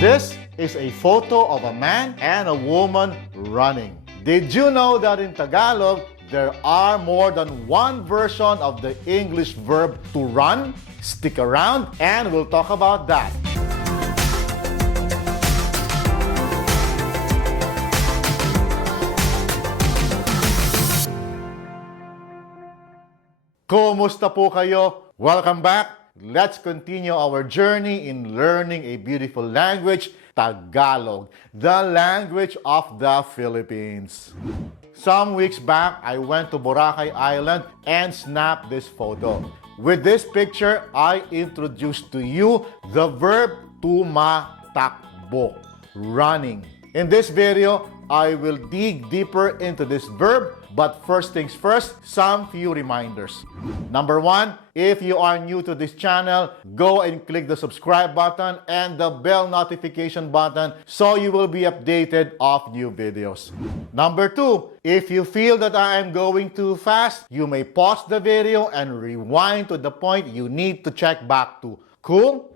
This is a photo of a man and a woman running. Did you know that in Tagalog, there are more than one version of the English verb to run? Stick around and we'll talk about that. Kumusta po kayo? Welcome back. Let's continue our journey in learning a beautiful language, Tagalog, the language of the Philippines. Some weeks back, I went to Boracay Island and snapped this photo. With this picture, I introduced to you the verb tumatakbo, running. In this video, I will dig deeper into this verb, but first things first, some few reminders. Number one, if you are new to this channel, go and click the subscribe button and the bell notification button so you will be updated of new videos. Number two, if you feel that I am going too fast, you may pause the video and rewind to the point you need to check back to. Cool?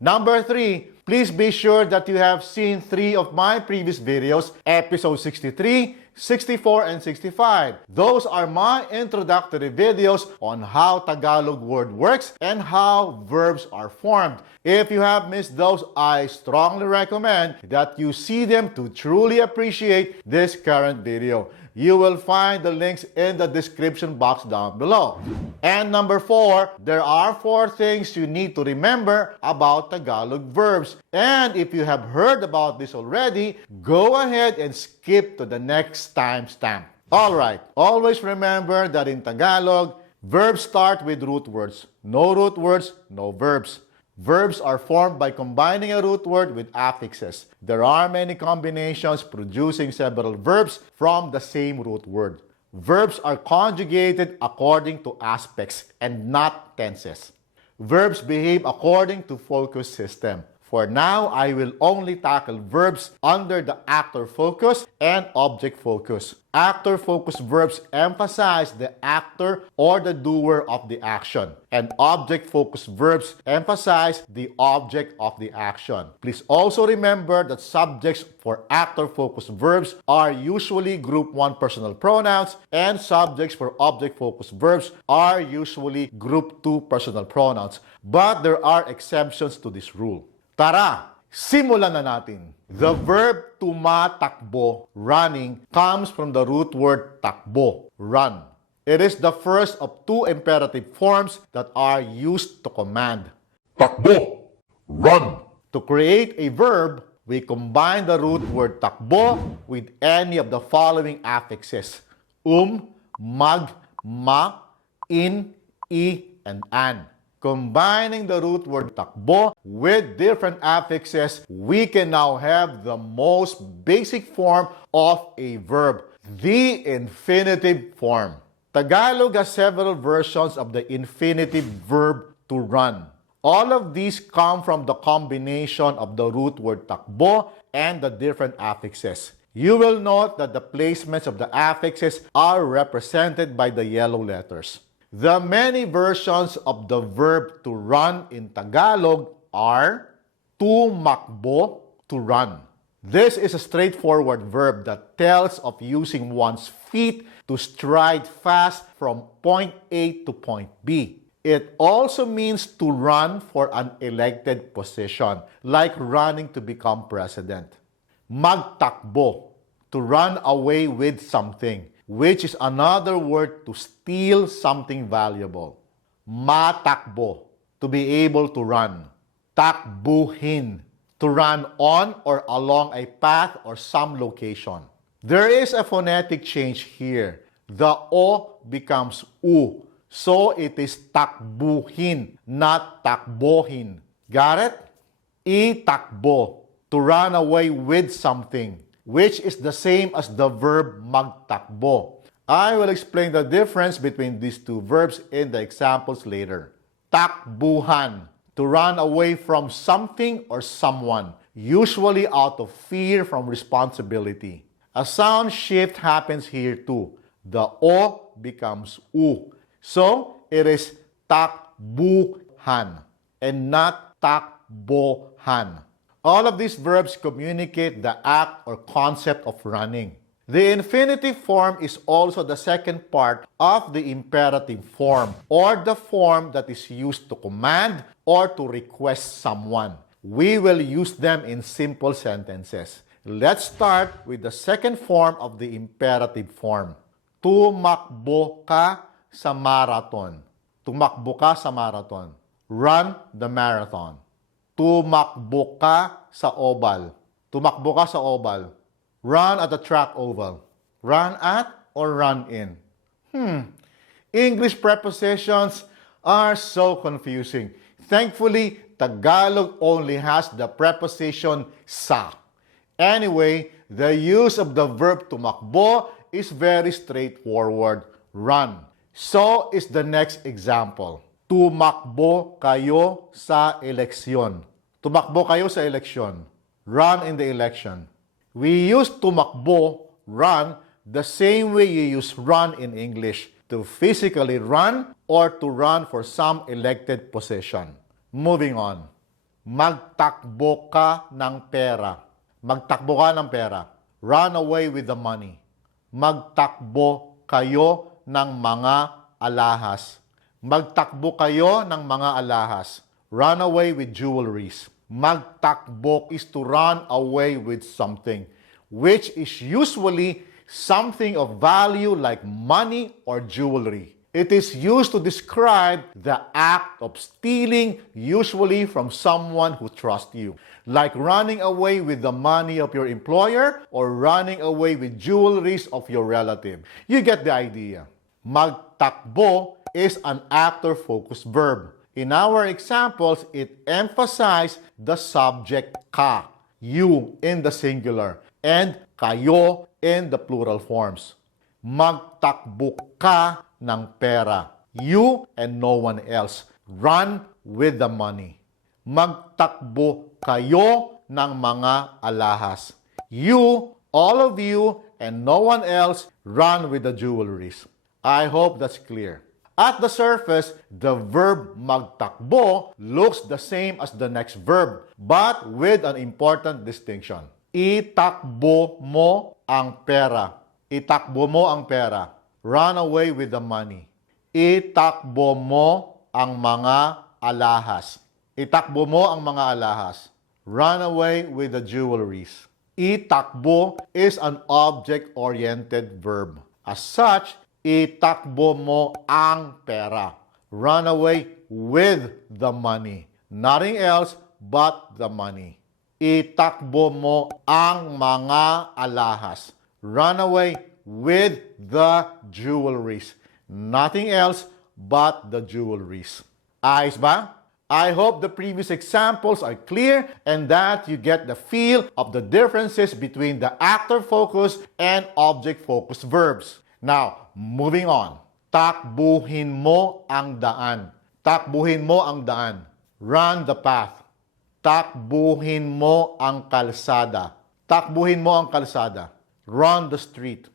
Number three, please be sure that you have seen 3 of my previous videos, episode 63, 64, and 65. Those are my introductory videos on how Tagalog word works and how verbs are formed. If you have missed those, I strongly recommend that you see them to truly appreciate this current video. You will find the links in the description box down below. And number 4, there are 4 things you need to remember about Tagalog verbs. And if you have heard about this already, go ahead and skip to the next timestamp. Alright, always remember that in Tagalog, verbs start with root words. No root words, no verbs. Verbs are formed by combining a root word with affixes. There are many combinations producing several verbs from the same root word. Verbs are conjugated according to aspects and not tenses. Verbs behave according to focus system. For now, I will only tackle verbs under the actor focus and object focus. Actor focus verbs emphasize the actor or the doer of the action, and object focus verbs emphasize the object of the action. Please also remember that subjects for actor focus verbs are usually group 1 personal pronouns, and subjects for object focus verbs are usually group 2 personal pronouns. But there are exceptions to this rule. Tara, simulan na natin. The verb tumatakbo, running, comes from the root word takbo, run. It is the first of 2 imperative forms that are used to command. Takbo, run. To create a verb, we combine the root word takbo with any of the following affixes: mag, ma, in, I, and an. Combining the root word takbo with different affixes, we can now have the most basic form of a verb, the infinitive form. Tagalog has several versions of the infinitive verb to run. All of these come from the combination of the root word takbo and the different affixes. You will note that the placements of the affixes are represented by the yellow letters. The many versions of the verb to run in Tagalog are tumakbo, to run. This is a straightforward verb that tells of using one's feet to stride fast from point A to point B. It also means to run for an elected position, like running to become president. Magtakbo, to run away with something, which is another word to steal something valuable. Matakbo, to be able to run. Takbuhin, to run on or along a path or some location. There is a phonetic change here. The O becomes U, so it is takbuhin, not takbohin. Got it? ITAKBO, to run away with something, which is the same as the verb magtakbo. I will explain the difference between these 2 verbs in the examples later. Takbuhan, to run away from something or someone, usually out of fear from responsibility. A sound shift happens here too. The O becomes U. So, it is takbuhan and not takbohan. All of these verbs communicate the act or concept of running. The infinitive form is also the second part of the imperative form, or the form that is used to command or to request someone. We will use them in simple sentences. Let's start with the second form of the imperative form. Tumakbo ka sa marathon. Tumakbo ka sa marathon. Run the marathon. Tumakbo ka sa oval. Tumakbo ka sa oval. Run at the track oval. Run at or run in? English prepositions are so confusing. Thankfully, Tagalog only has the preposition sa. Anyway, the use of the verb tumakbo is very straightforward. Run. So is the next example. Tumakbo kayo sa eleksyon. Tumakbo kayo sa eleksyon. Run in the election. We use tumakbo, run, the same way you use run in English, to physically run or to run for some elected position. Moving on. Magtakbo ka ng pera. Magtakbo ka ng pera. Run away with the money. Magtakbo kayo ng mga alahas. Magtakbo kayo ng mga alahas. Run away with jewelries. Magtakbo is to run away with something, which is usually something of value like money or jewelry. It is used to describe the act of stealing, usually from someone who trusts you, like running away with the money of your employer or running away with jewelries of your relative. You get the idea. Magtakbo is an actor-focused verb. In our examples, it emphasizes the subject ka, you in the singular, and kayo in the plural forms. Magtakbo ka ng pera. You and no one else. Run with the money. Magtakbo kayo ng mga alahas. You, all of you, and no one else run with the jewelries. I hope that's clear. At the surface, the verb magtakbo looks the same as the next verb, but with an important distinction. Itakbo mo ang pera. Itakbo mo ang pera. Run away with the money. Itakbo mo ang mga alahas. Itakbo mo ang mga alahas. Run away with the jewelries. Itakbo is an object-oriented verb. As such, itakbo mo ang pera. Run away with the money. Nothing else but the money. Itakbo mo ang mga alahas. Run away with the jewelries. Nothing else but the jewelries. Ayos ba? I hope the previous examples are clear and that you get the feel of the differences between the actor-focused and object-focused verbs. Now, moving on. Takbuhin mo ang daan. Takbuhin mo ang daan. Run the path. Takbuhin mo ang kalsada. Takbuhin mo ang kalsada. Run the street.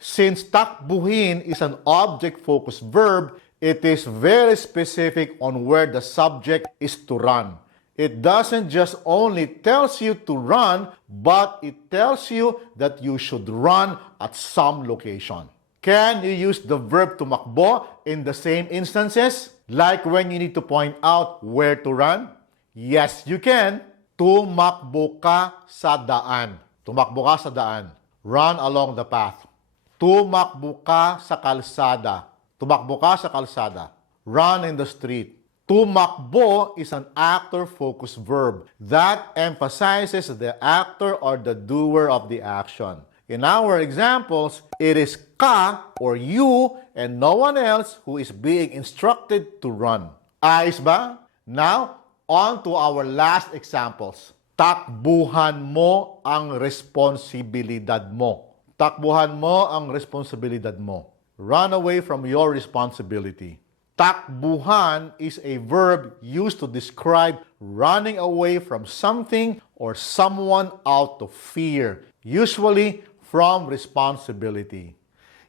Since takbuhin is an object-focused verb, it is very specific on where the subject is to run. It doesn't just only tells you to run, but it tells you that you should run at some location. Can you use the verb tumakbo in the same instances? Like when you need to point out where to run? Yes, you can. Tumakbo ka sa daan. Tumakbo ka sa daan. Run along the path. Tumakbo ka sa kalsada. Tumakbo ka sa kalsada. Run in the street. Tumakbo is an actor-focused verb that emphasizes the actor or the doer of the action. In our examples, it is ka or you and no one else who is being instructed to run. Ayos ba? Now, on to our last examples. Takbuhan mo ang responsibilidad mo. Takbuhan mo ang responsibilidad mo. Run away from your responsibility. Takbuhan is a verb used to describe running away from something or someone out of fear, usually from responsibility.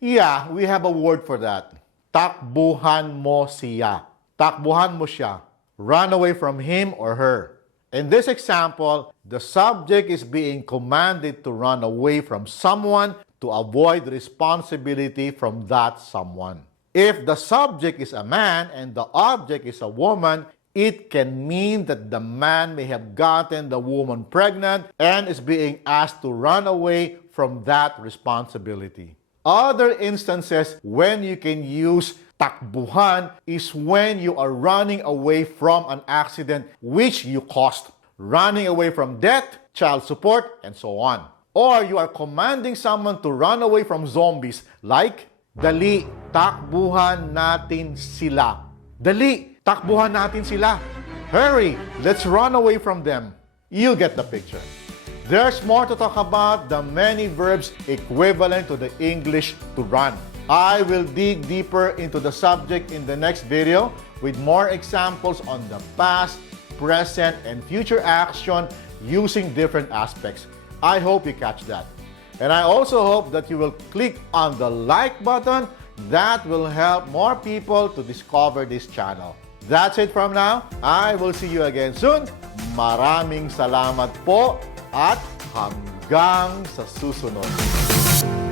Yeah, we have a word for that. Takbuhan mo siya. Takbuhan mo siya. Run away from him or her. In this example, the subject is being commanded to run away from someone to avoid responsibility from that someone. If the subject is a man and the object is a woman, it can mean that the man may have gotten the woman pregnant and is being asked to run away from that responsibility. Other instances when you can use takbuhan is when you are running away from an accident which you caused, running away from debt, child support, and so on. Or you are commanding someone to run away from zombies like, dali, takbuhan natin sila. Dali, takbuhan natin sila. Hurry, let's run away from them. You get the picture. There's more to talk about the many verbs equivalent to the English to run. I will dig deeper into the subject in the next video with more examples on the past, present, and future action using different aspects. I hope you catch that. And I also hope that you will click on the like button. That will help more people to discover this channel. That's it from now. I will see you again soon. Maraming salamat po at hanggang sa susunod.